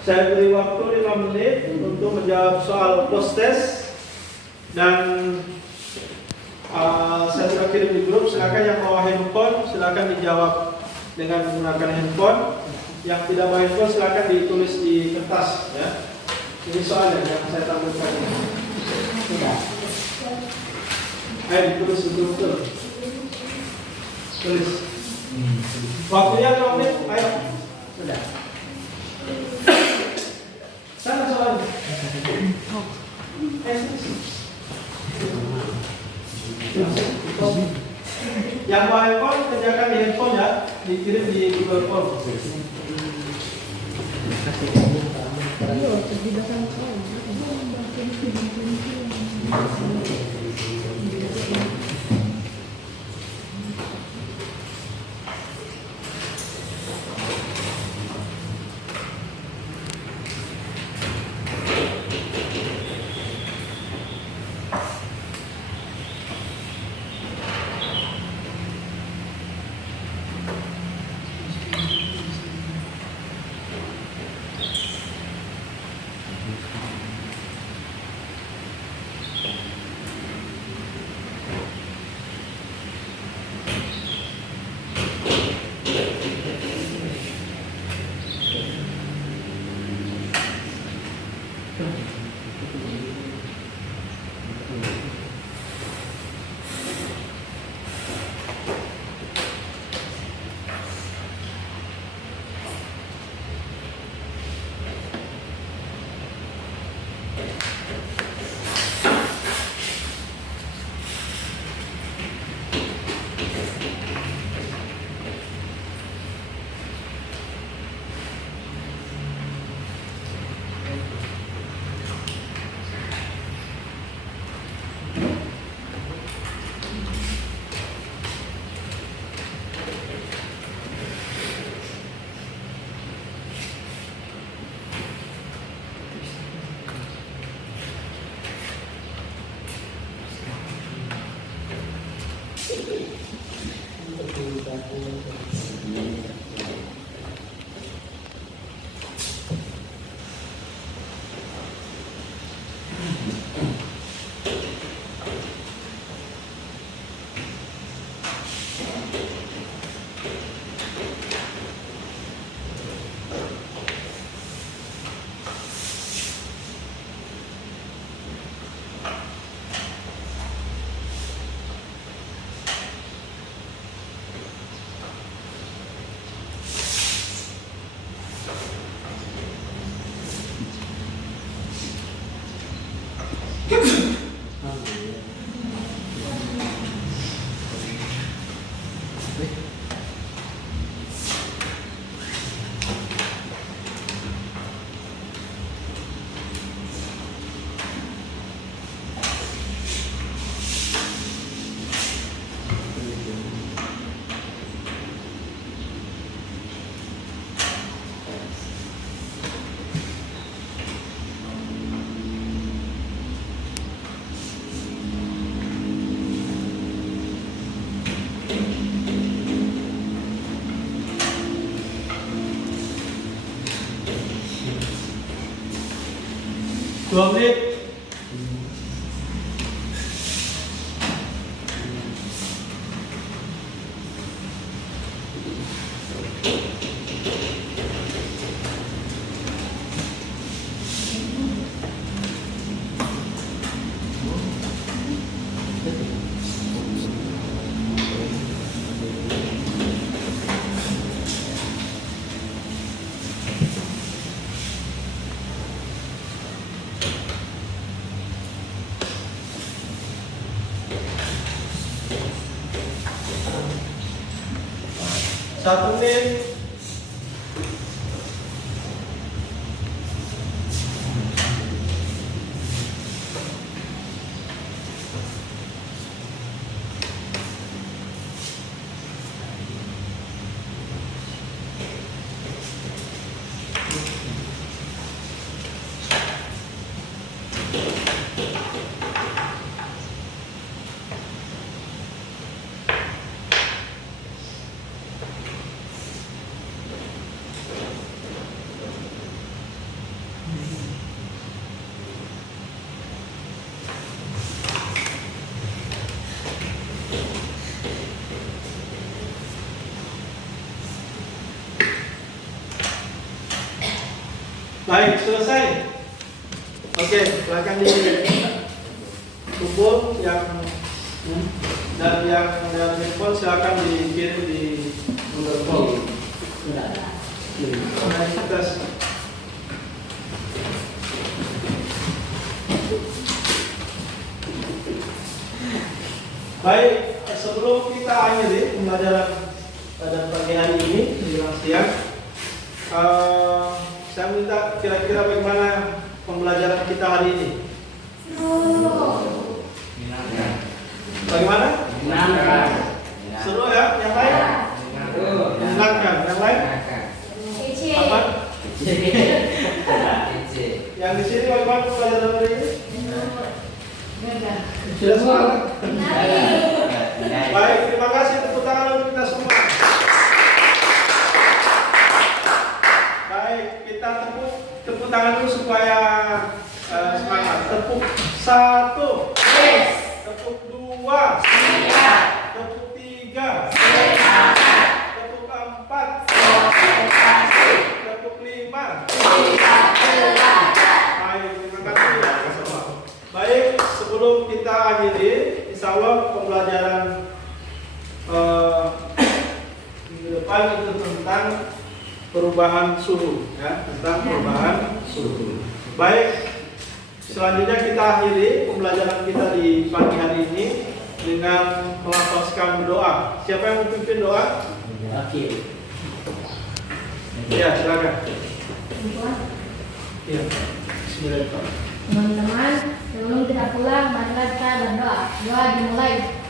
Saya beri waktu 5 menit untuk menjawab soal post test dan saya sudah kirim di grup. Silakan yang bawa handphone, silakan dijawab dengan menggunakan handphone. Yang tidak bawa handphone, silakan ditulis di kertas. Ya. Ini soalnya yang saya tampilkan ini. Ayo ditulis betul-betul. Tulis. Waktunya 5 menit. Ayo. Sudah. Sana soalnya. Yang bawa handphone kerjakan di handphone ya, dikirim di Google Form. Dua menit. Satu menit. Baik, selesai. Oke, silakan dikumpul yang dan yang handphone silakan dikirim di Google Form. Baik, sebelum kita akhiri pembelajaran pada pagi hari ini menjelang siang, saya minta kira-kira bagaimana pembelajaran kita hari ini. Bagaimana? Seru ya? Yang lain? Menyenangkan. Yang lain? Apa? Yang di sini bagaimana pembelajaran hari ini? Sudah semua? Baik, terima kasih, tepuk tangan untuk kita semua. Baik, kita tepuk tangan dulu supaya semangat. Tepuk 1, tepuk 2, tepuk 3, tepuk 4, tepuk 5. Baik, terima kasih ya semua. Baik, sebelum kita akhiri, insya Allah pembelajaran minggu depan itu tentang perubahan suhu, ya, tentang perubahan suhu. Baik, selanjutnya kita akhiri pembelajaran kita di pagi hari ini dengan melafazkan doa. Siapa yang memimpin doa? Ya, silakan. Ya, bismillahirrahmanirrahim. Teman-teman, sebelum kita pulang, marilah kita berdoa. Doa dimulai.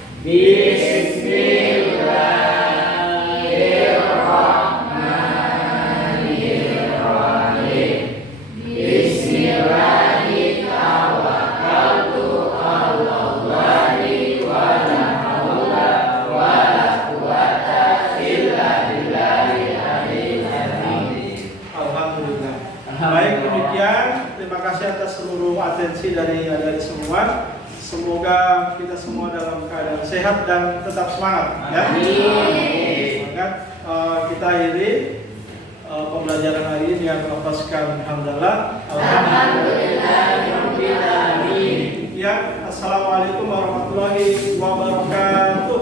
Alhamdulillah. Baik, demikian. Terima kasih atas seluruh atensi dari semua. Semoga kita semua dalam keadaan sehat dan tetap semangat, ya. Maka kita akhiri pembelajaran hari ini dengan melafazkan hamdalah. Ya, assalamualaikum warahmatullahi wabarakatuh.